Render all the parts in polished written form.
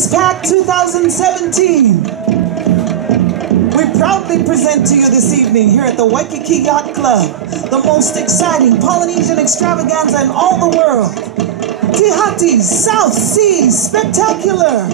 TransPac 2017. We proudly present to you this evening here at the Waikiki Yacht Club the most exciting Polynesian extravaganza in all the world. Tehati's South Sea Spectacular.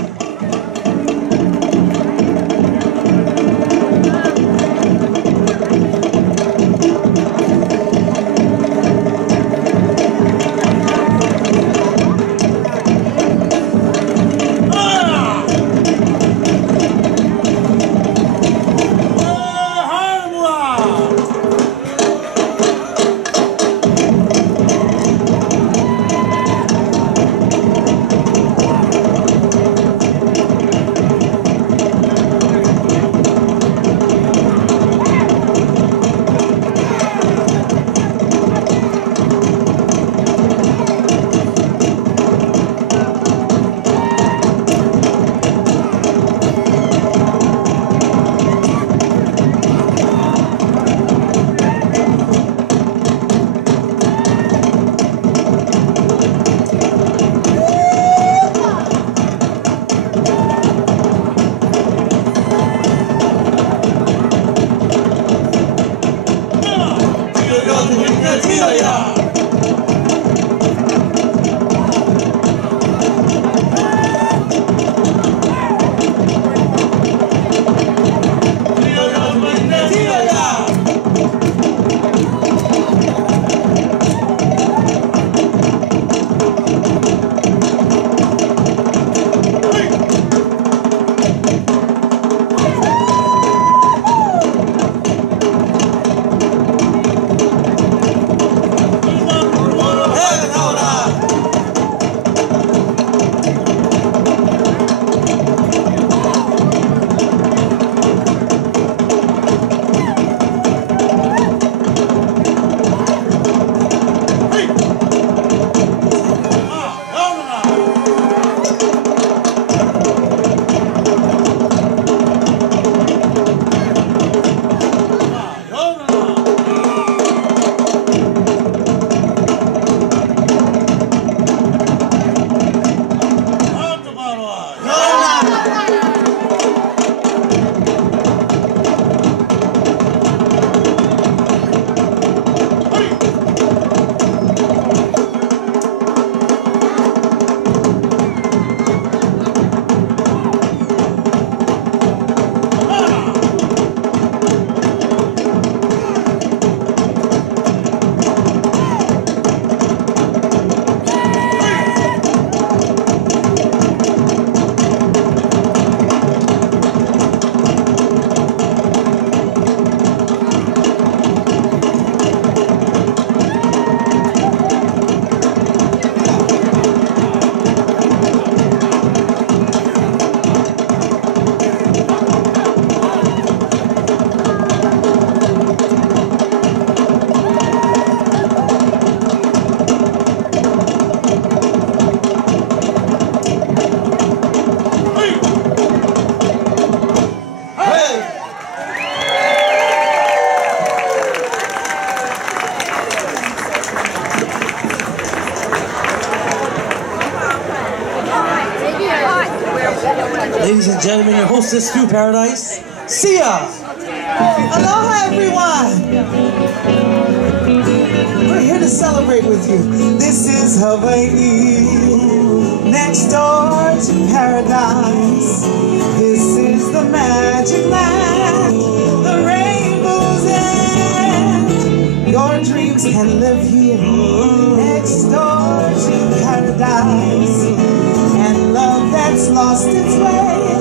Ladies and gentlemen, your hostess to Paradise, Sia! Aloha, everyone! We're here to celebrate with you. This is Hawaii, next door to paradise. This is the magic land, the rainbow's end. Your dreams can live here, next door to paradise. And love that's lost its way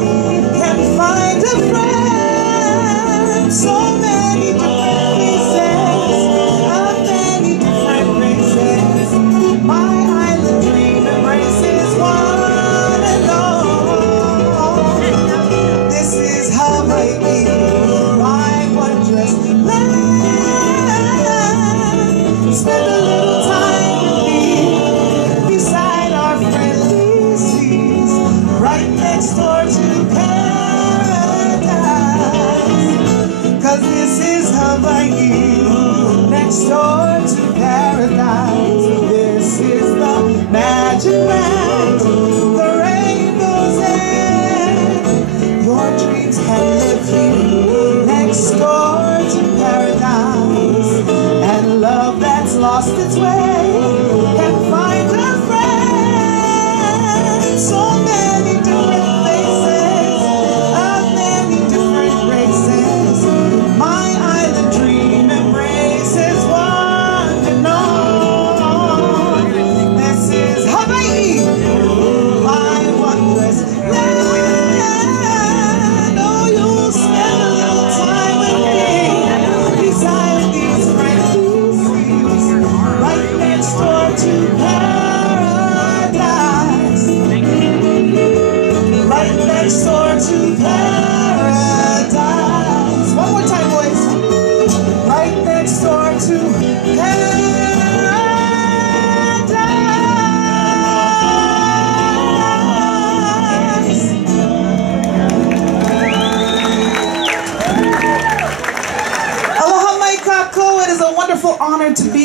can find a friend. So many different faces, of many different races. My island dream embraces one and all. This is Hawaii, my wondrous land. Spend a little time with me beside our friendly seas, right next door to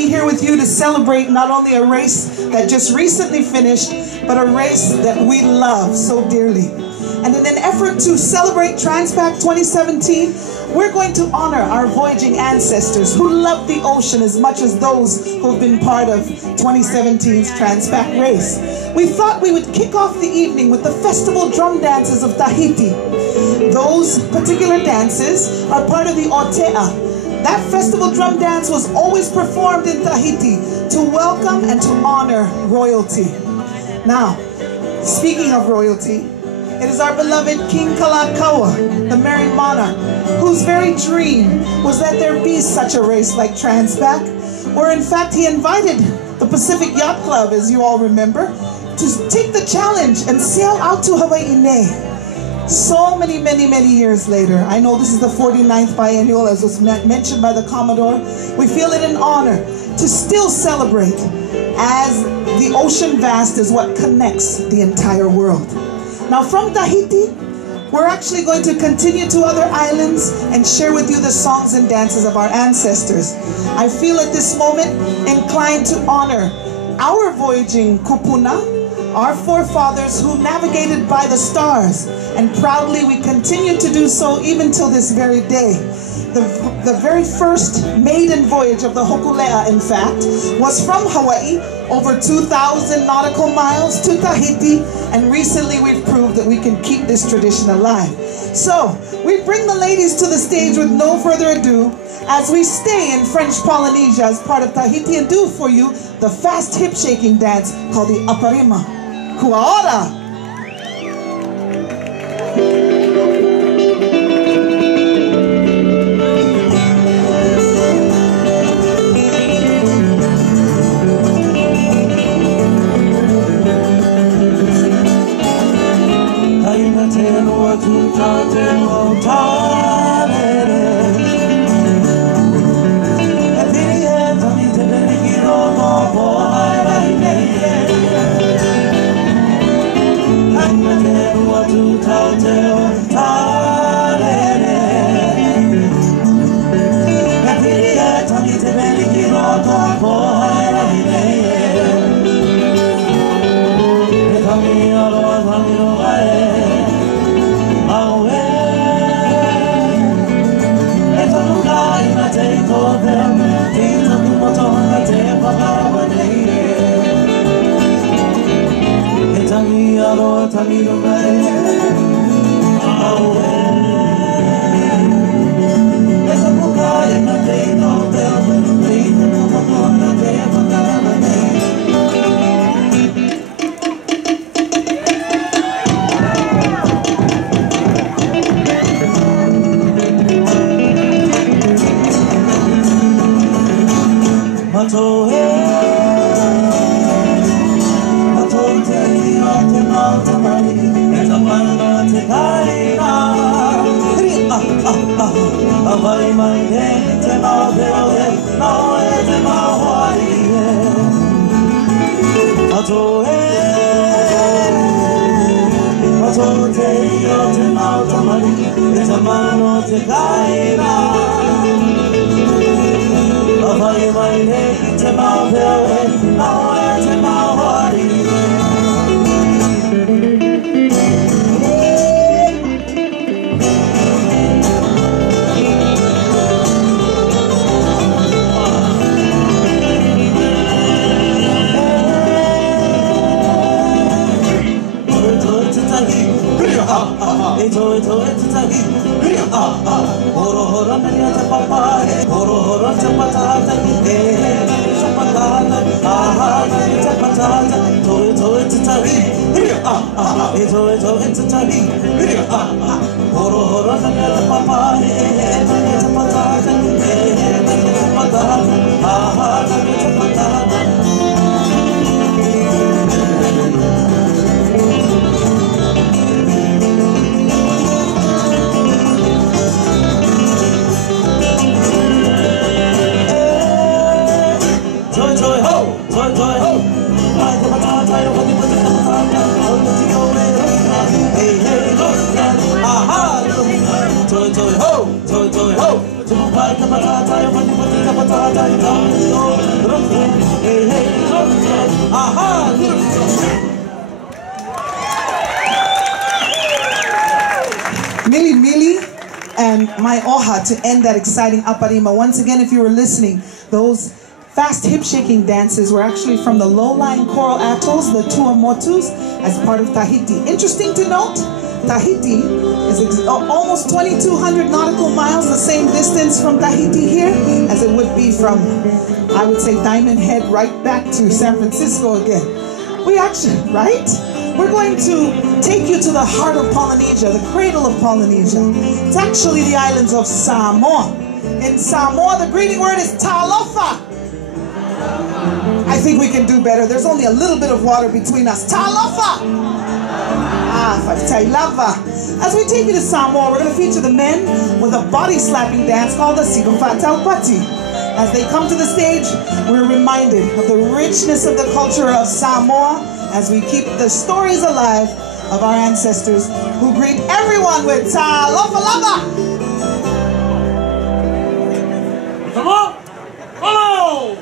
be here with you to celebrate not only a race that just recently finished, but a race that we love so dearly. And in an effort to celebrate TransPac 2017, we're going to honor our voyaging ancestors who love the ocean as much as those who have been part of 2017's TransPac race. We thought we would kick off the evening with the festival drum dances of Tahiti. Those particular dances are part of the Otea. That festival drum dance was always performed in Tahiti to welcome and to honor royalty. Now, speaking of royalty, it is our beloved King Kalakaua, the Marine Monarch, whose very dream was that there be such a race like TransPac, where in fact he invited the Pacific Yacht Club, as you all remember, to take the challenge and sail out to Hawaii. So many years later, I know this is the 49th biennial, as was mentioned by the Commodore. We feel it an honor to still celebrate, as the ocean vast is what connects the entire world. Now from Tahiti, we're actually going to continue to other islands and share with you the songs and dances of our ancestors. I feel at this moment inclined to honor our voyaging kupuna, our forefathers who navigated by the stars, and proudly we continue to do so even till this very day. The very first maiden voyage of the Hokulea, in fact, was from Hawaii, over 2,000 nautical miles to Tahiti, and recently we've proved that we can keep this tradition alive. So, we bring the ladies to the stage with no further ado, as we stay in French Polynesia as part of Tahiti and do for you the fast hip-shaking dance called the Aparima. Kuaora! toi ho, toi toi ho. Tumpai kapatata, pati pati kapatata, hey hey, aha, Mili Mili and my oha to end that exciting aparima. Once again, if you were listening, those fast hip-shaking dances were actually from the low-lying coral atolls, the Tuamotus, as part of Tahiti. Interesting to note, Tahiti is almost 2,200 nautical miles, the same distance from Tahiti here as it would be from, I would say, Diamond Head right back to San Francisco again. We actually, right? We're going to take you to the heart of Polynesia, the cradle of Polynesia. It's actually the islands of Samoa. In Samoa, the greeting word is talofa. I think we can do better. There's only a little bit of water between us. Talofa! Tailava. As we take you to Samoa, we're going to feature the men with a body-slapping dance called the Sigofataupati. As they come to the stage, we're reminded of the richness of the culture of Samoa as we keep the stories alive of our ancestors who greet everyone with Talofa Lava. Come on! Follow!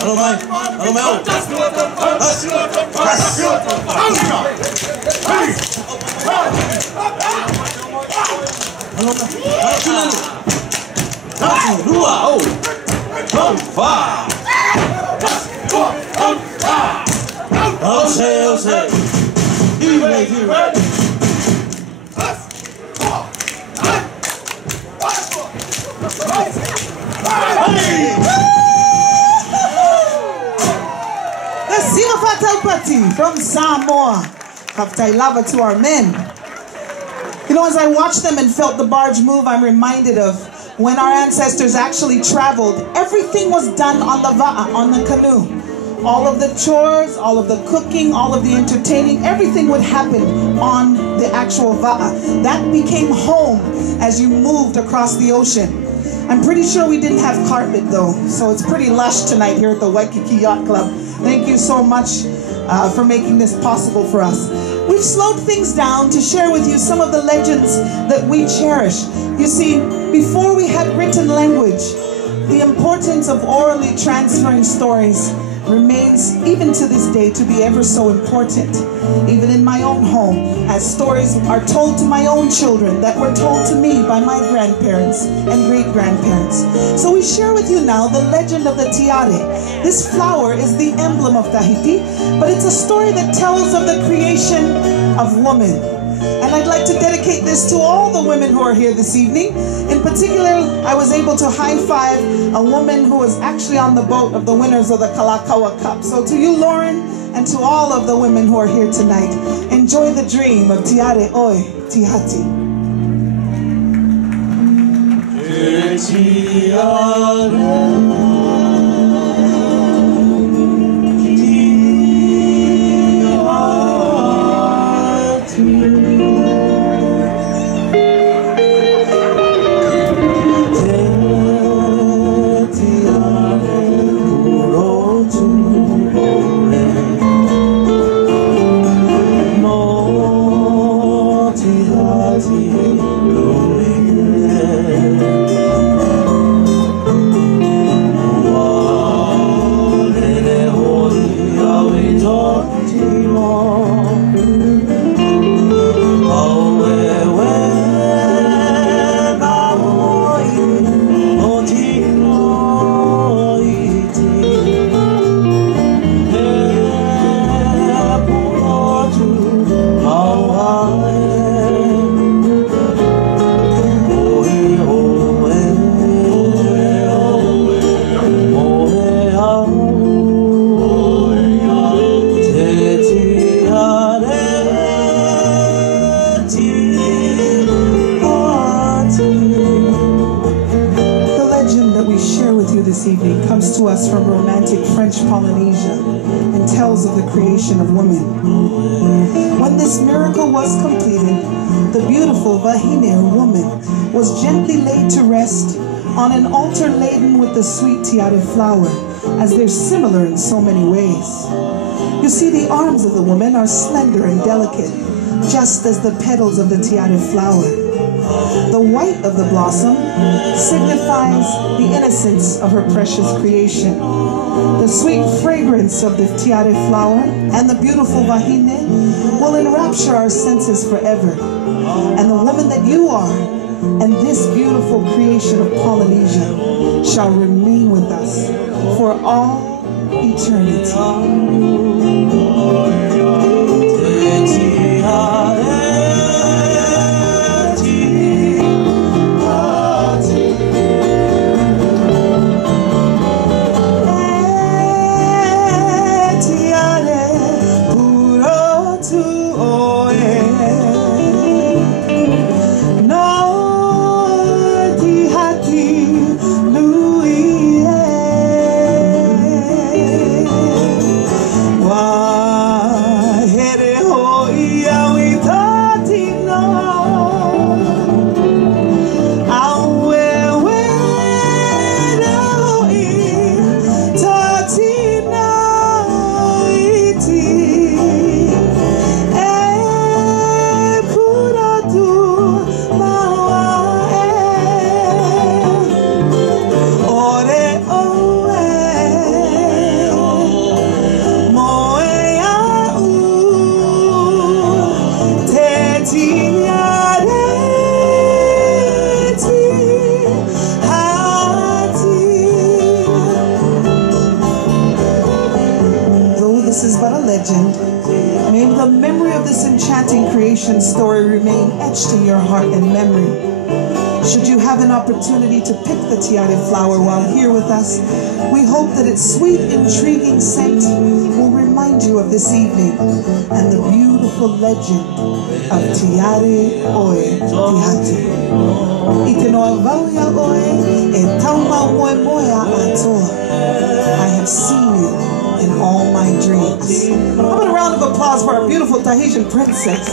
Hello, mate. Hello, mate. Luau. From Samoa, Tailava to our men. You know, as I watched them and felt the barge move, I'm reminded of when our ancestors actually traveled. Everything was done on the va'a, on the canoe. All of the chores, all of the cooking, all of the entertaining, everything would happen on the actual va'a. That became home as you moved across the ocean. I'm pretty sure we didn't have carpet though, so it's pretty lush tonight here at the Waikiki Yacht Club. Thank you so much for making this possible for us. We've slowed things down to share with you some of the legends that we cherish. You see, before we had written language, the importance of orally transferring stories remains, even to this day, to be ever so important. Even in my own home, as stories are told to my own children that were told to me by my grandparents and great-grandparents. So we share with you now the legend of the tiare. This flower is the emblem of Tahiti, but it's a story that tells of the creation of woman. And I'd like to dedicate this to all the women who are here this evening. In particular, I was able to high-five a woman who was actually on the boat of the winners of the Kalakaua Cup. So to you, Lauren, and to all of the women who are here tonight, enjoy the dream of Tiare Oi Tihati. to us from romantic French Polynesia and tells of the creation of woman. When this miracle was completed, the beautiful Wahine, or woman, was gently laid to rest on an altar laden with the sweet tiare flower, as they're similar in so many ways. You see, the arms of the woman are slender and delicate, just as the petals of the tiare flower. The white of the blossom signifies the innocence of her precious creation. The sweet fragrance of the tiare flower and the beautiful Wahine will enrapture our senses forever. And the woman that you are and this beautiful creation of Polynesia shall remain with us for all eternity. May the memory of this enchanting creation story remain etched in your heart and memory. Should you have an opportunity to pick the tiare flower while here with us, we hope that its sweet, intriguing scent will remind you of this evening and the beautiful legend of Tiare Oe Tihati. Itinoa vauya oe e tauma moe moea atoa. I have seen you in all my dreams. How about a round of applause for our beautiful Tahitian princess?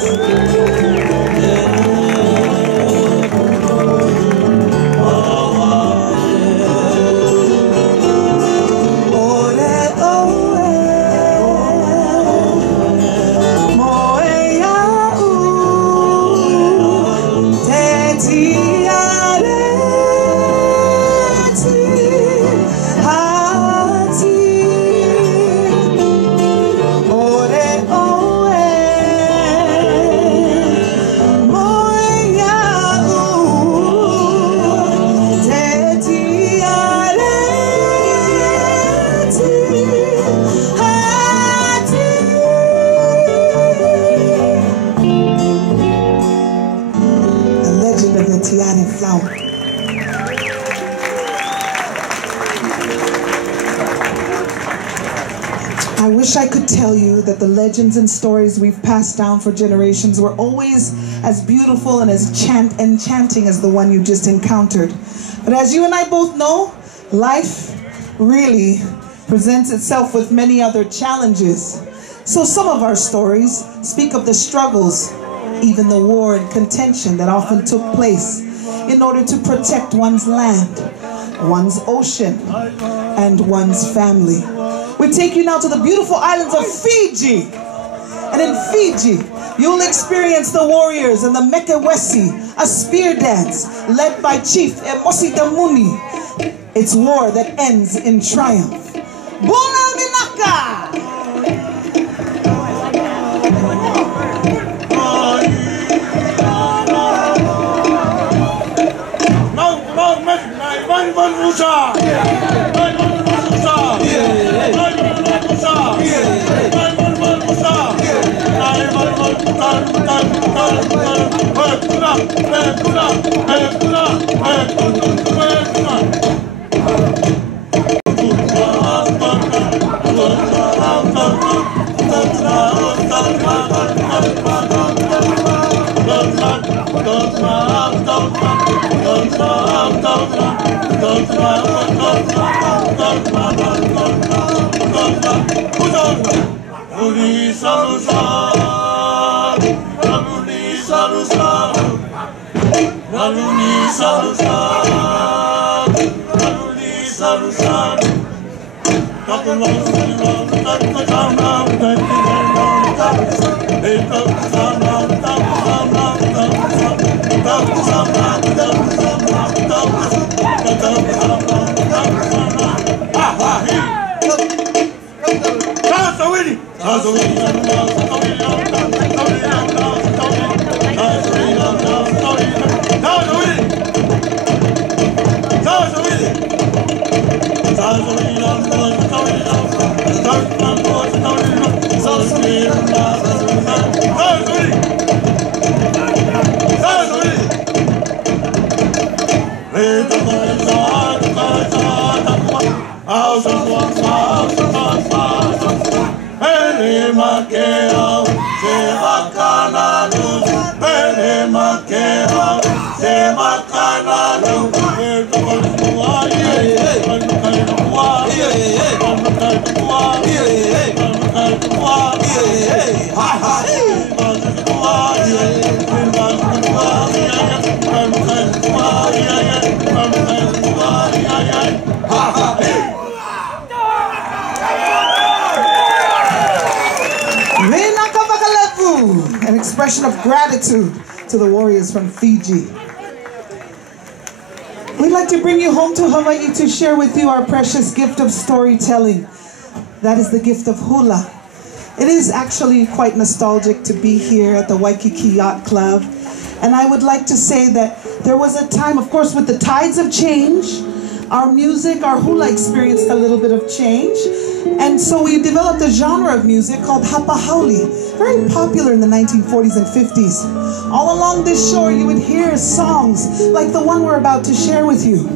I wish I could tell you that the legends and stories we've passed down for generations were always as beautiful and as enchanting as the one you just encountered. But as you and I both know, life really presents itself with many other challenges. So some of our stories speak of the struggles, even the war and contention that often took place in order to protect one's land, one's ocean, and one's family. We take you now to the beautiful islands of Fiji. And in Fiji, you'll experience the warriors and the Mekewesi, a spear dance led by Chief Emosi Damuni. It's war that ends in triumph. Bunga Minaka! An expression of gratitude to the warriors from Fiji. We'd like to bring you home to Hawaii to share with you our precious gift of storytelling. That is the gift of hula. It is actually quite nostalgic to be here at the Waikiki Yacht Club. And I would like to say that there was a time, of course, with the tides of change, our music, our hula experienced a little bit of change. And so we developed a genre of music called hapahauli, very popular in the 1940s and 50s. All along this shore you would hear songs like the one we're about to share with you.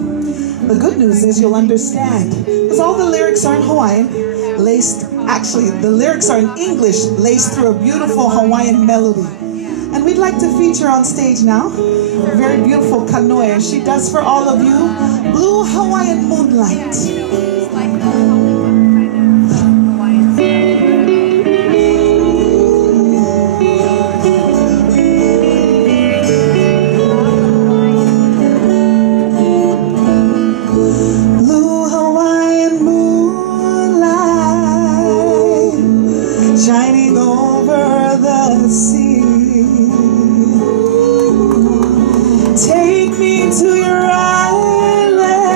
The good news is you'll understand, because all the lyrics are in Hawaiian, the lyrics are in English, laced through a beautiful Hawaiian melody. And we'd like to feature on stage now a very beautiful kanoe. She does for all of you Blue Hawaiian Moonlight. Shining over the sea. Take me to your island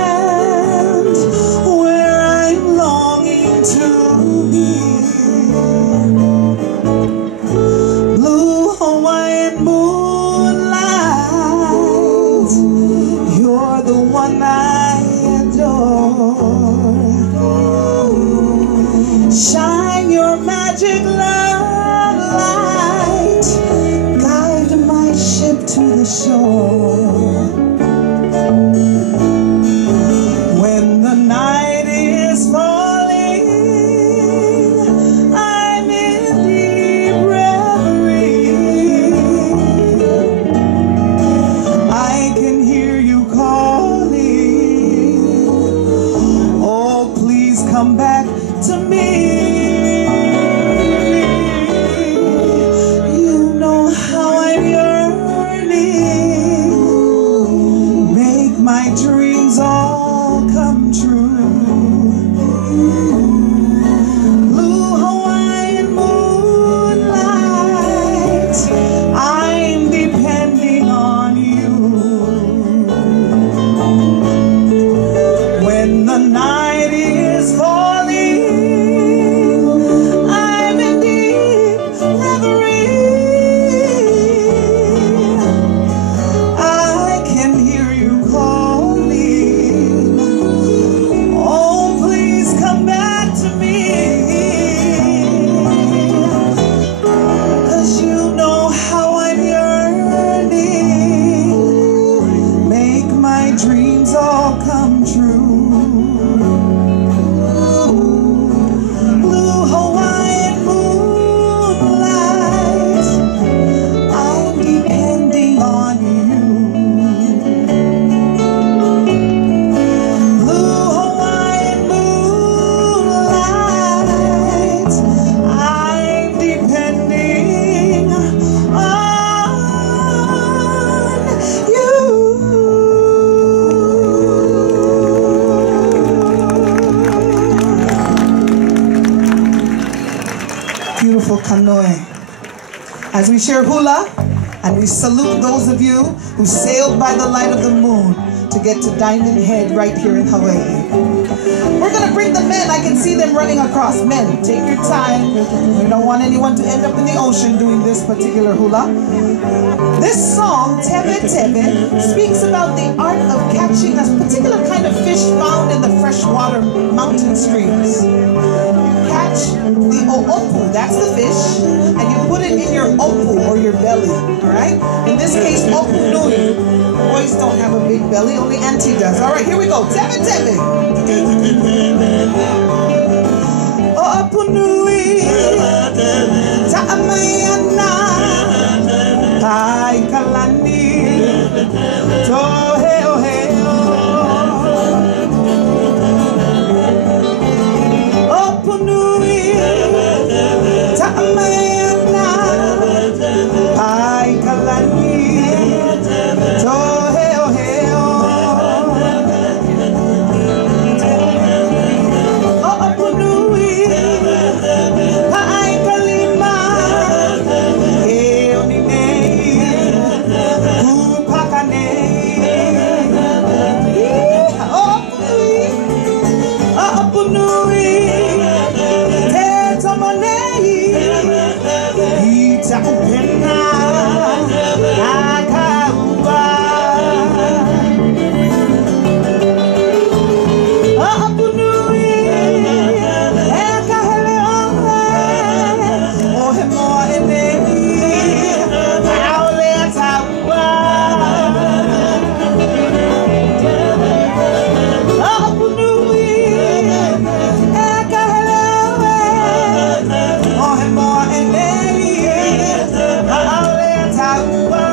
where I'm longing to be. Blue Hawaiian moonlight, you're the one I adore. Shine your magic love light, guide my ship to the shore. When the night is falling, I'm in deep reverie. I can hear you calling, oh please come back to me. My dreams all come true. Blue Hawaiian moonlight, I'm depending on you. When the night is falling, beautiful canoe. As we share hula, and we salute those of you who sailed by the light of the moon to get to Diamond Head right here in Hawaii. We're going to bring the men. I can see them running across. Men, take your time. We don't want anyone to end up in the ocean doing this particular hula. This song, Teve Teve, speaks about the art of catching a particular kind of fish found in the freshwater mountain streams. Catch the o'opu, that's the fish, and you put it in your opu or your belly, all right? In this case, opu nui. Boys don't have a big belly, only auntie does. All right, here we go. Teve Teve. Opu nui, ta'amayana, tai kalani, tohe ohe o. Opu nui, ta'amayana, tai kalani, tohe ohe o. Opu nui, tai kalima, e onine, upakane. Opu nui, te tomonei, ita upena, akaua. Opu nui, e kahele ohe, ohe moa e nei, aole ataua. Opu nui, e kahele ohe, ohe moa e nei, aole ataua.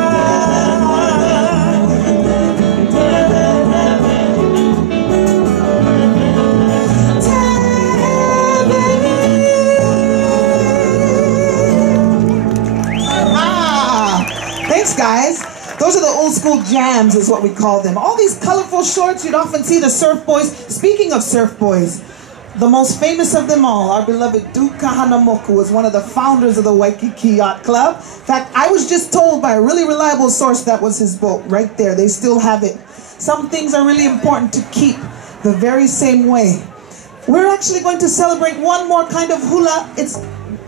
Thanks, guys. Those are the old school jams, is what we call them. All these colorful shorts, you'd often see the surf boys. Speaking of surf boys, the most famous of them all, our beloved Duke Kahanamoku, was one of the founders of the Waikiki Yacht Club. In fact, I was just told by a really reliable source that was his boat right there. They still have it. Some things are really important to keep the very same way. We're actually going to celebrate one more kind of hula. It's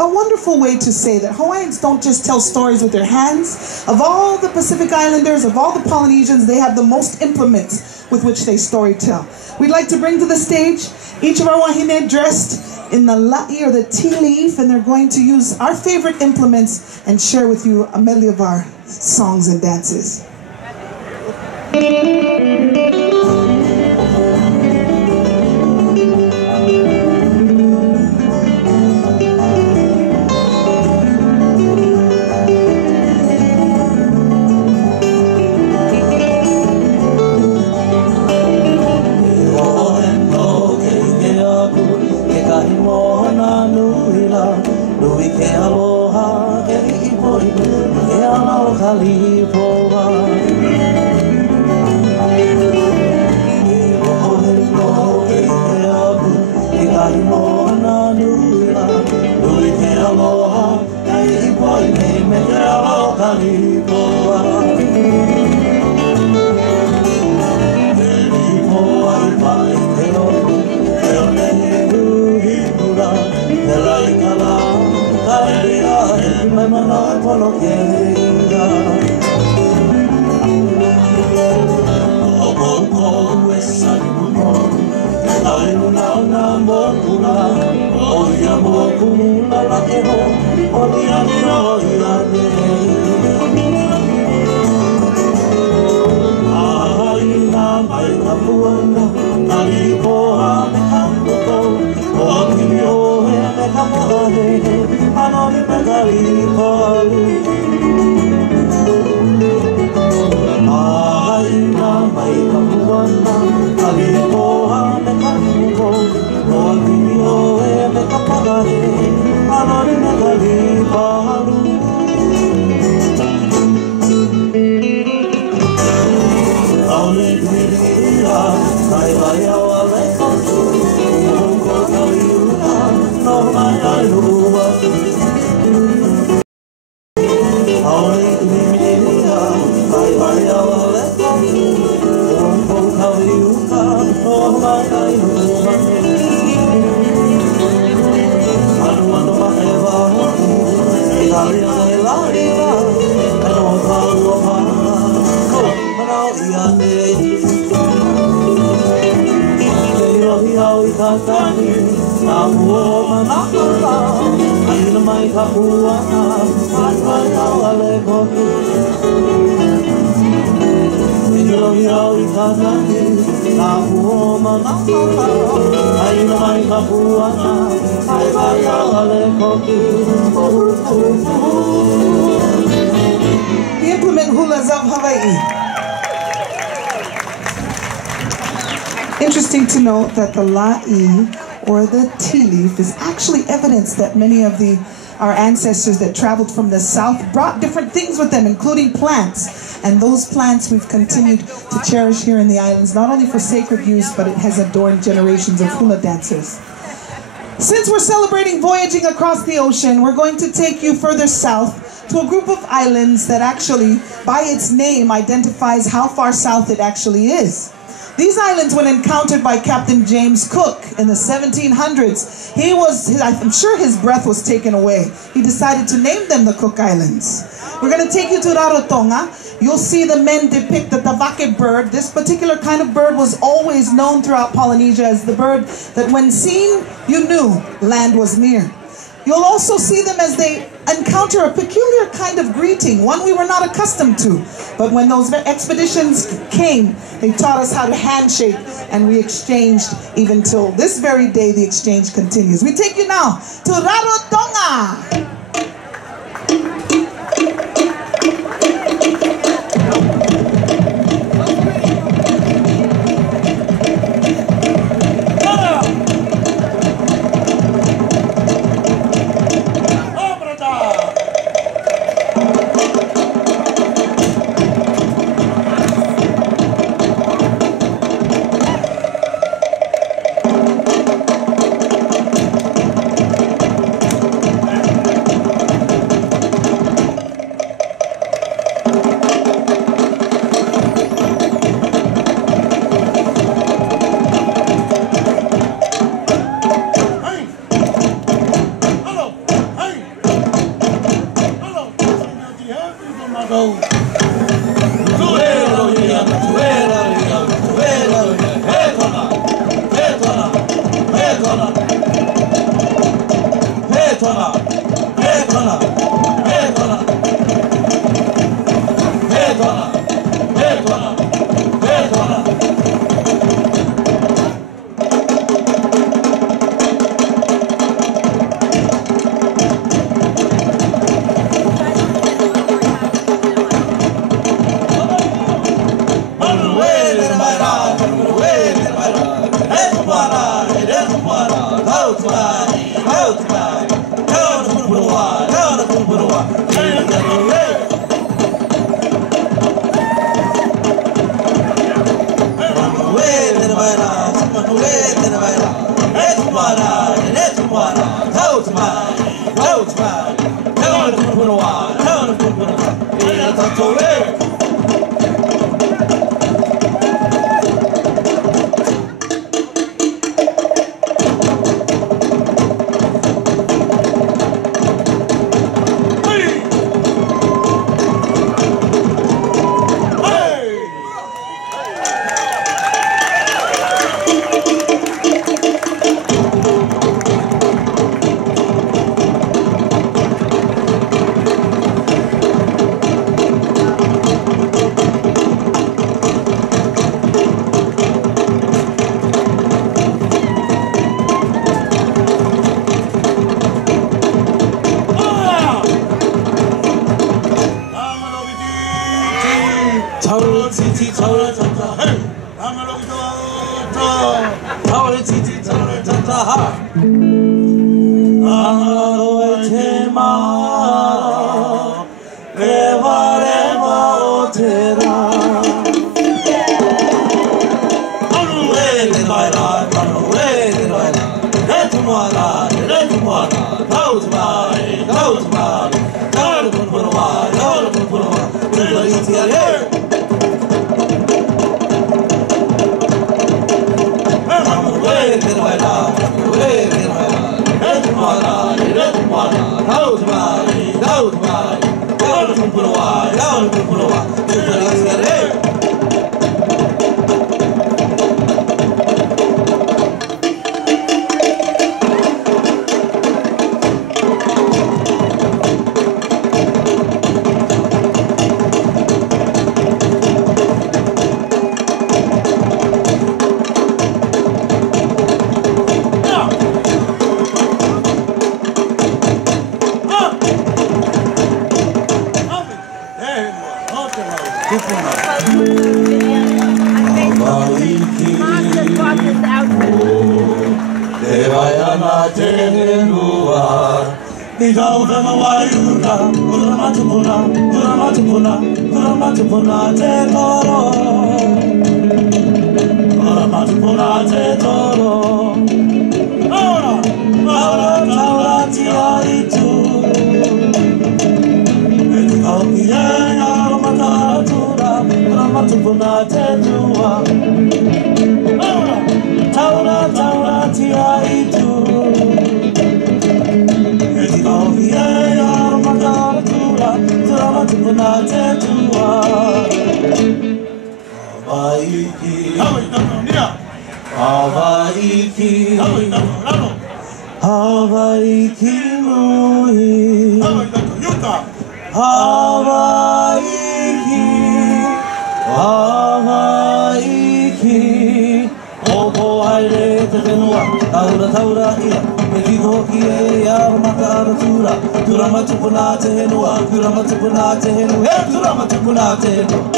a wonderful way to say that Hawaiians don't just tell stories with their hands. Of all the Pacific Islanders, of all the Polynesians, they have the most implements with which they story tell. We'd like to bring to the stage each of our wahine dressed in the la'i or the tea leaf, and they're going to use our favorite implements and share with you a medley of our songs and dances. The implement hulas of Hawaii. Interesting to note that the la'i, or the tea leaf, is actually evidence that many of our ancestors that traveled from the south brought different things with them, including plants. And those plants we've continued to cherish here in the islands, not only for sacred use, but it has adorned generations of hula dancers. Since we're celebrating voyaging across the ocean, we're going to take you further south to a group of islands that actually, by its name, identifies how far south it actually is. These islands, when encountered by Captain James Cook in the 1700s, I'm sure his breath was taken away. He decided to name them the Cook Islands. We're going to take you to Rarotonga. You'll see the men depict the tavake bird. This particular kind of bird was always known throughout Polynesia as the bird that when seen, you knew land was near. You'll also see them as they encounter a peculiar kind of greeting, one we were not accustomed to. But when those expeditions came, they taught us how to handshake, and we exchanged even till this very day. The exchange continues. We take you now to Rarotonga. te rua. Ni tau te mawaiura, ura matupuna, ura matupuna, ura matupuna te toro. Ura matupuna te toro. Ora, ora, taura ti aitu. E te kauki e aro matatura, ura matupuna te rua. Ora, taura, taura ti aitu. Waikiki, Waikiki, Waikiki Nui, Waikiki, Waikiki, Oko aire te whenua, taura taura ia, me kikoki e ao maka aratura, tura matupuna te henua, tura matupuna te henua, tura matupuna te henua.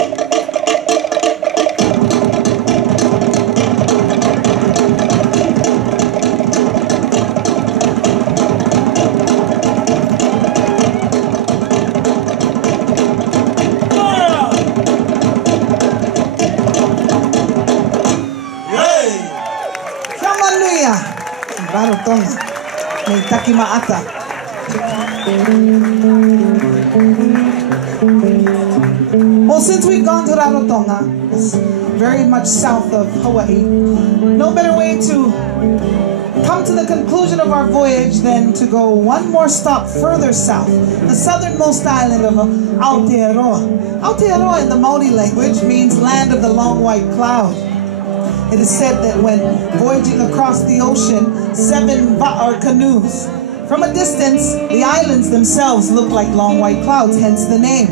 Rarotonga, me taki maata. Well, since we've gone to Rarotonga, it's very much south of Hawaii, no better way to come to the conclusion of our voyage than to go one more stop further south, the southernmost island of Aotearoa. Aotearoa in the Maori language means land of the long white cloud. It is said that when voyaging across the ocean, 7 canoes. From a distance, the islands themselves look like long white clouds, hence the name.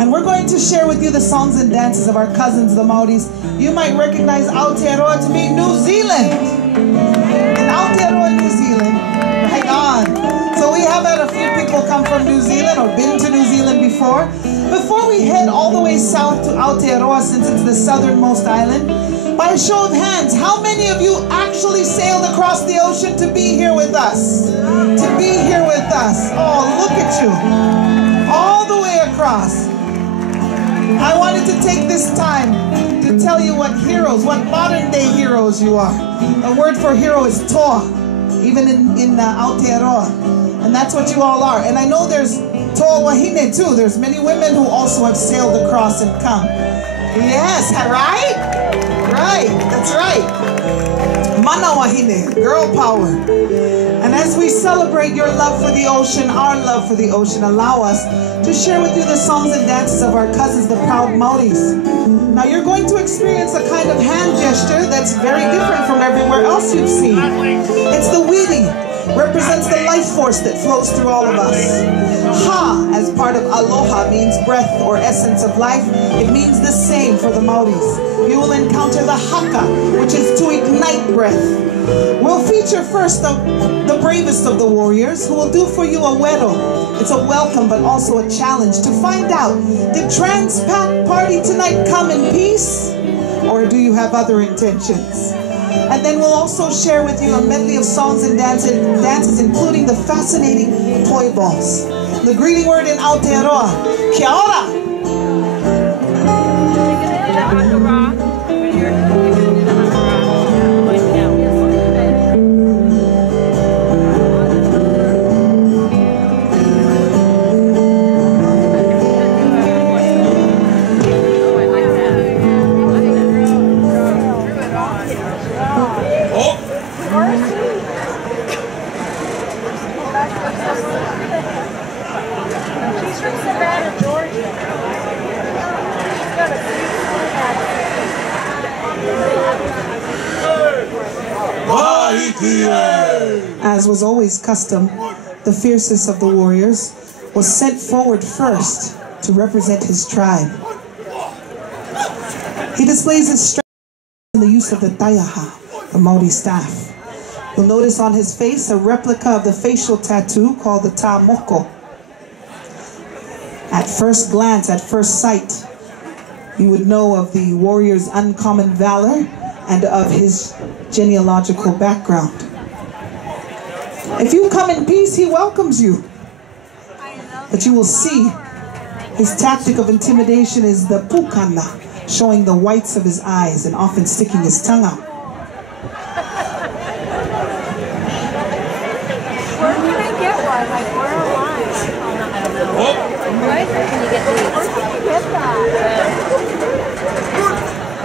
And we're going to share with you the songs and dances of our cousins, the Maoris. You might recognize Aotearoa to be New Zealand. And Aotearoa, New Zealand, right on. So we have had a few people come from New Zealand or been to New Zealand before. Before we head all the way south to Aotearoa, since it's the southernmost island, by a show of hands, how many of you actually sailed across the ocean to be here with us? To be here with us. Oh, look at you. All the way across. I wanted to take this time to tell you what heroes, what modern day heroes you are. The word for hero is toa, even in Aotearoa. And that's what you all are. And I know there's toa wahine too. There's many women who also have sailed across and come. Yes, right? Right, that's right. Mana wahine, girl power. And as we celebrate your love for the ocean, our love for the ocean, allow us to share with you the songs and dances of our cousins, the proud Maoris. Now you're going to experience a kind of hand gesture that's very different from everywhere else you've seen. It's the weenie. Represents the life force that flows through all of us. Ha, as part of aloha, means breath or essence of life. It means the same for the Maoris. You will encounter the haka, which is to ignite breath. We'll feature first the bravest of the warriors, who will do for you a wero. It's a welcome, but also a challenge to find out, did TransPac party tonight come in peace? Or do you have other intentions? And then we'll also share with you a medley of songs and dances, including the fascinating toy balls. The greeting word in Aotearoa, kia ora! As was always custom, the fiercest of the warriors was sent forward first to represent his tribe. He displays his strength in the use of the taiaha, the Maori staff. You'll notice on his face a replica of the facial tattoo called the ta moko. At first glance, at first sight, you would know of the warrior's uncommon valor and of his genealogical background. If you come in peace, he welcomes you. But you will see his tactic of intimidation is the pukana, showing the whites of his eyes and often sticking his tongue out. Where can I get one? Like, where are mine? Right? Where can you get these? Where can you get that?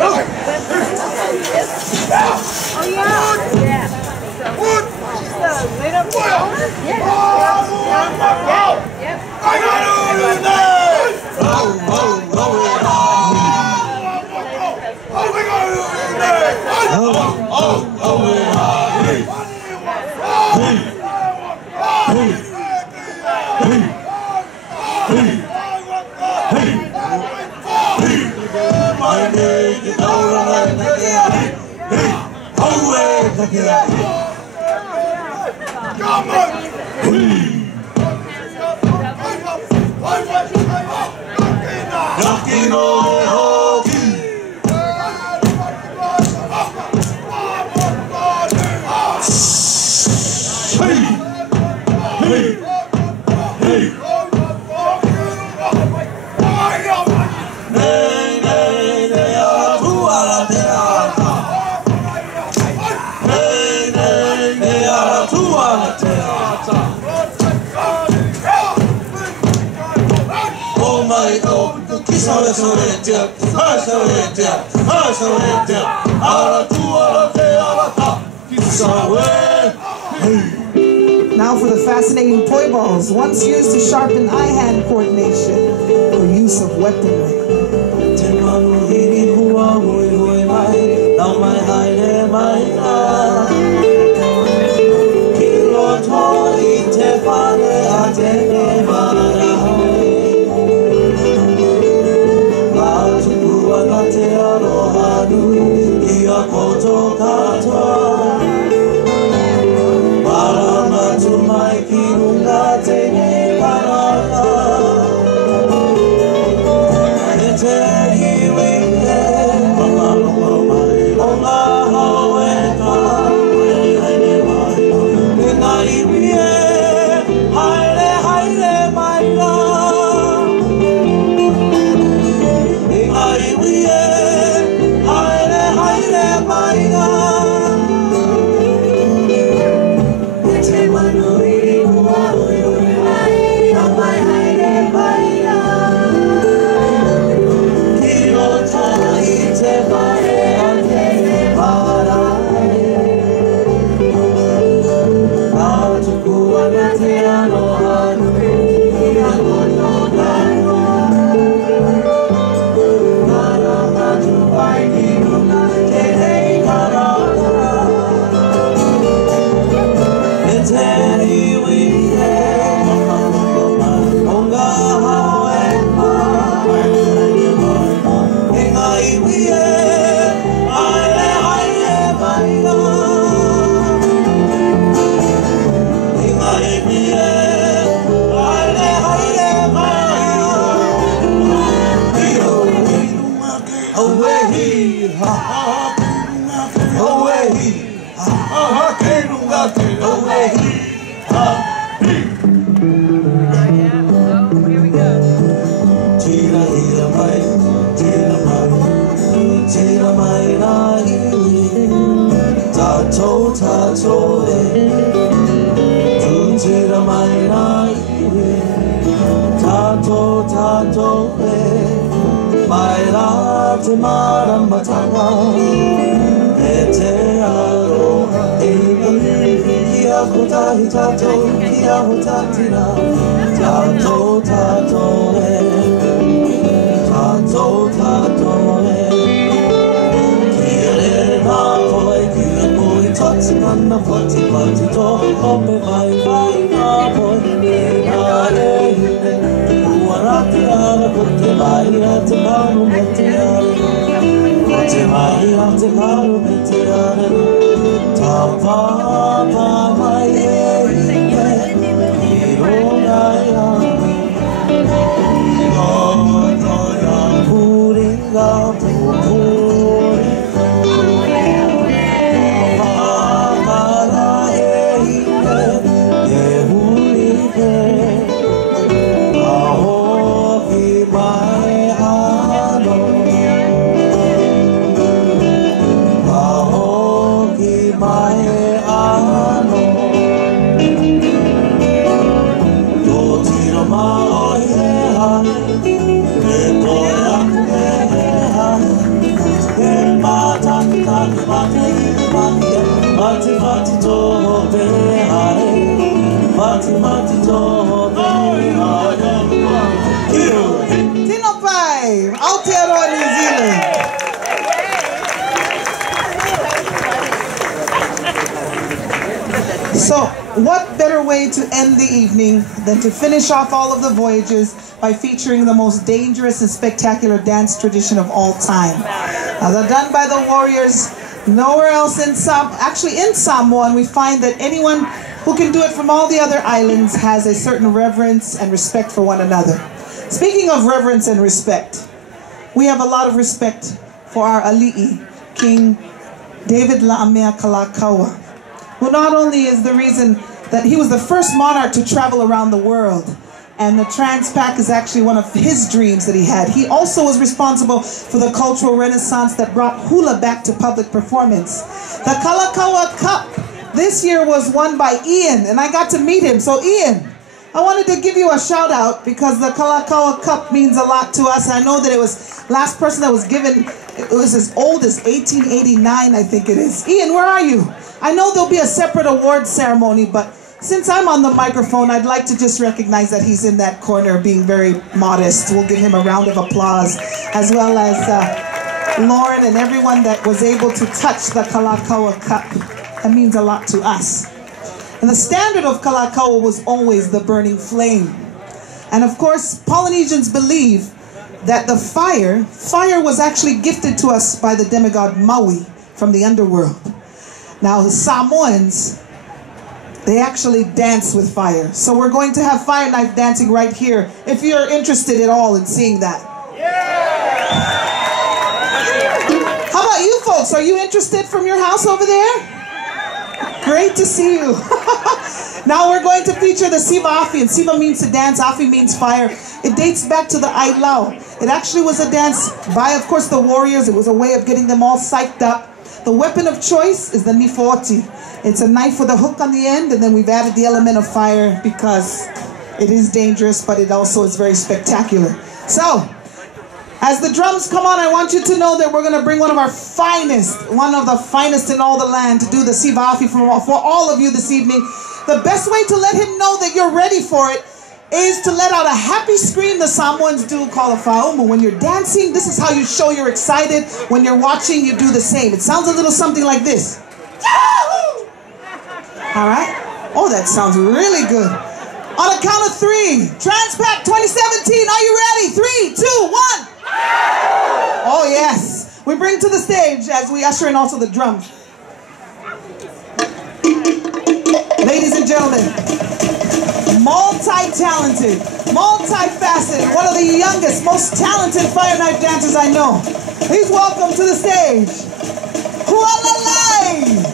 Oh, yeah. Yeah. Just the lit up flower? Yeah. Yep. I got it! Oh, Now for the fascinating poi balls, once used to sharpen eye-hand coordination or use of weaponry. mati mati to Tino Pai, Aotearoa, New Zealand. So, what better way to end the evening than to finish off all of the voyages by featuring the most dangerous and spectacular dance tradition of all time. Now, they're done by the warriors nowhere else in Samoa, and we find that anyone who can do it from all the other islands has a certain reverence and respect for one another. Speaking of reverence and respect, we have a lot of respect for our ali'i, King David La'amea Kalakaua, who not only is the reason that he was the first monarch to travel around the world, and the TransPac is actually one of his dreams that he had. He also was responsible for the cultural renaissance that brought hula back to public performance. The Kalakaua Cup this year was won by Ian, and I got to meet him. So Ian, I wanted to give you a shout out because the Kalakaua Cup means a lot to us. I know that it was last person that was given, it was as old as 1889, I think it is. Ian, where are you? I know there'll be a separate award ceremony, but since I'm on the microphone, I'd like to just recognize that he's in that corner being very modest. We'll give him a round of applause, as well as Lauren and everyone that was able to touch the Kalakaua Cup. That means a lot to us. And the standard of Kalakaua was always the burning flame. And of course, Polynesians believe that the fire was actually gifted to us by the demigod Maui from the underworld. Now, the Samoans, they actually dance with fire. So we're going to have fire knife dancing right here, if you're interested at all in seeing that. Yeah! How about you folks? Are you interested from your house over there? Great to see you. Now we're going to feature the Siva Afi, and Siva means to dance, Afi means fire. It dates back to the Luau. It actually was a dance by, of course, the warriors. It was a way of getting them all psyched up. The weapon of choice is the nifoti. It's a knife with a hook on the end, and then we've added the element of fire because it is dangerous, but it also is very spectacular. So, as the drums come on, I want you to know that we're going to bring one of our finest, one of the finest in all the land to do the Siva Afi for all of you this evening. The best way to let him know that you're ready for it is to let out a happy scream the Samoans do called a faumu. When you're dancing, this is how you show you're excited. When you're watching, you do the same. It sounds a little something like this. All right? Oh, that sounds really good. On a count of 3, TransPac2017, are you ready? 3, 2, 1. Oh, yes. We bring to the stage as we usher in also the drums. Ladies and gentlemen, multi-talented, multifaceted, one of the youngest, most talented fire knife dancers I know. Please welcome to the stage, Hualalai!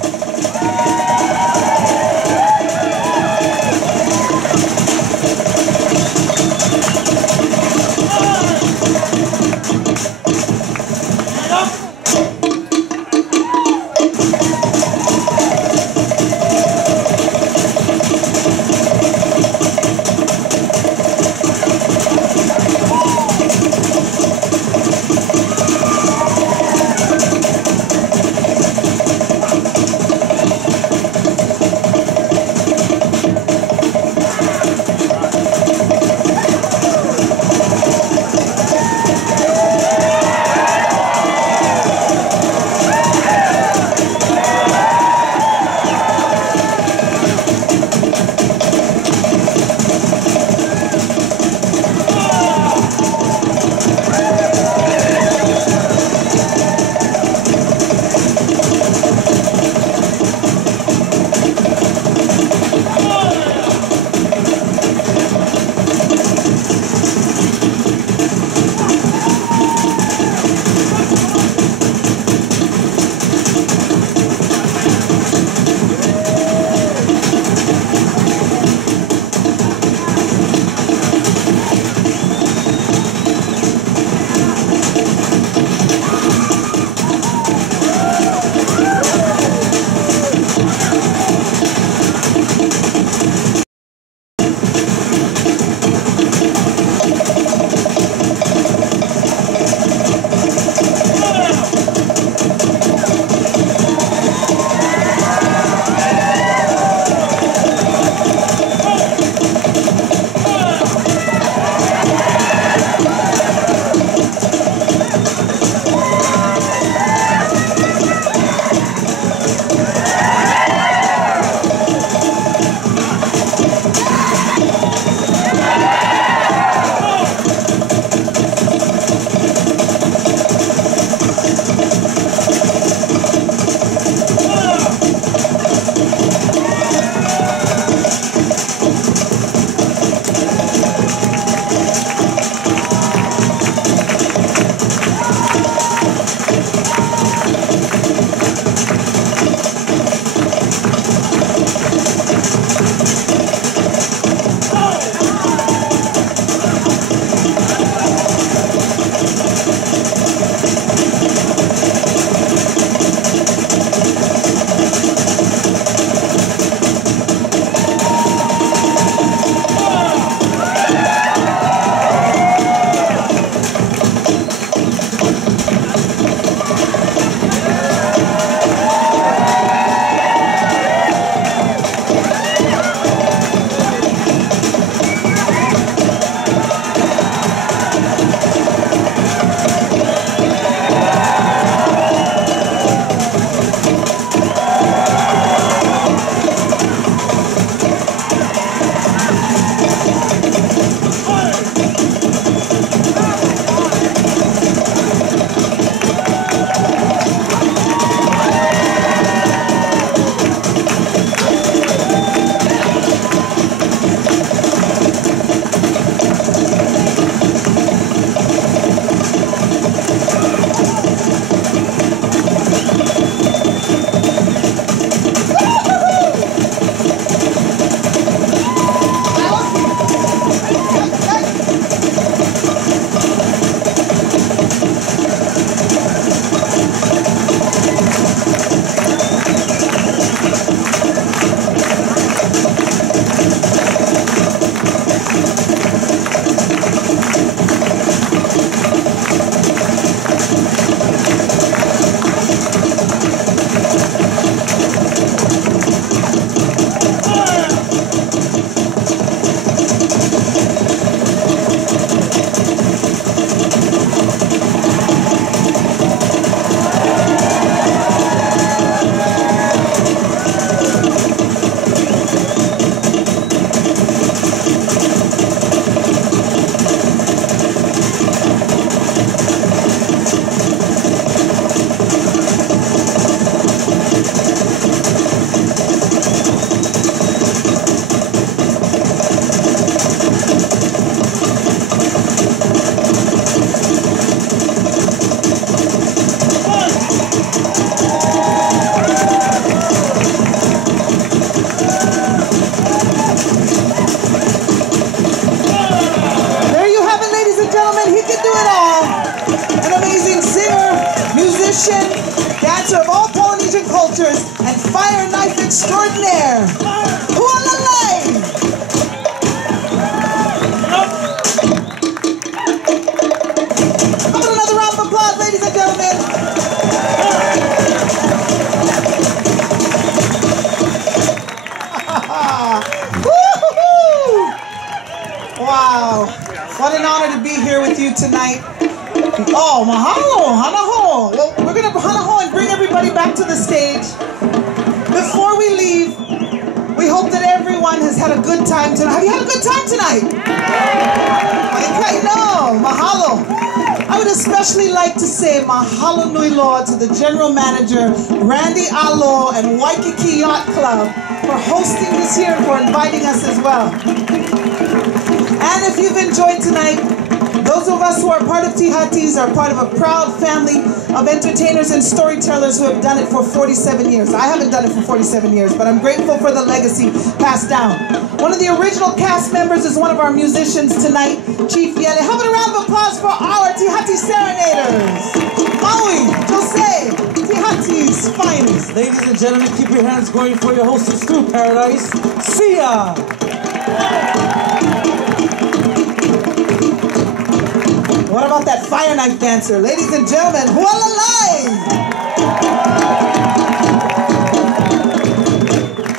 extraordinaire. Hualalai. How about another round of applause, ladies and gentlemen? Wow, what an honor to be here with you tonight. Oh, mahalo, hanaho. Well, we're going to hanaho and bring everybody back to the stage. Before we leave, we hope that everyone has had a good time tonight. Have you had a good time tonight? Okay, no, mahalo. I would especially like to say mahalo nui loa to the general manager, Randy Alo and Waikiki Yacht Club for hosting this here and for inviting us as well. And if you've enjoyed tonight, those of us who are part of Tihatis are part of a proud family of entertainers and storytellers who have done it for 47 years. I haven't done it for 47 years, but I'm grateful for the legacy passed down. One of the original cast members is one of our musicians tonight, Chief Yele. How about a round of applause for our Tihati serenaders? Maui, Jose, Tihati's finest. Ladies and gentlemen, keep your hands going for your hostess through paradise. See ya! What about that fire knife dancer? Ladies and gentlemen, hualalai!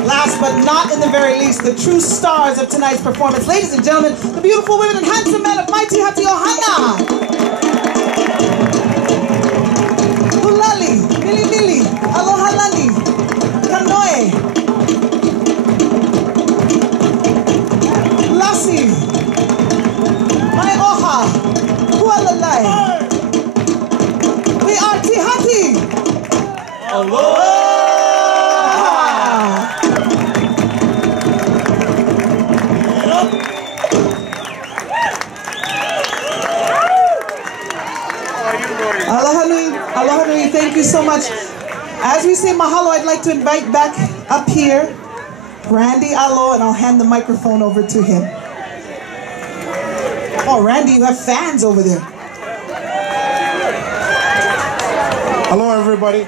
Last but not in the very least, the true stars of tonight's performance. Ladies and gentlemen, the beautiful women and handsome men of Mighty Hati Ohana. Hulali, Mili Mili, Aloha Lani, Kanoe, Lassi, Mai Oha, Hualalai. We are Tihati. Aloha! Aloha nui, aloha nui, thank you so much. As we say mahalo, I'd like to invite back up here Randy Alo, and I'll hand the microphone over to him. Oh, Randy, you have fans over there. Hello, everybody.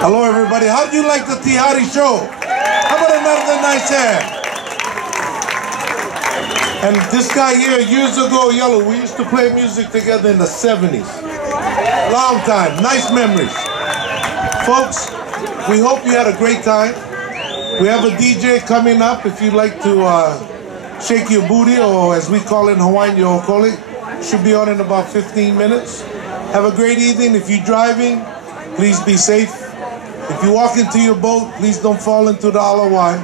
Hello, everybody. How'd you like the Tihati show? How about another nice hand? And this guy here, years ago, Yellow, we used to play music together in the 70s. Long time, nice memories. Folks, we hope you had a great time. We have a DJ coming up if you'd like to shake your booty, or as we call it in Hawaiian, your okole. Should be on in about 15 minutes. Have a great evening. If you're driving, please be safe. If you walk into your boat, please don't fall into the alawai.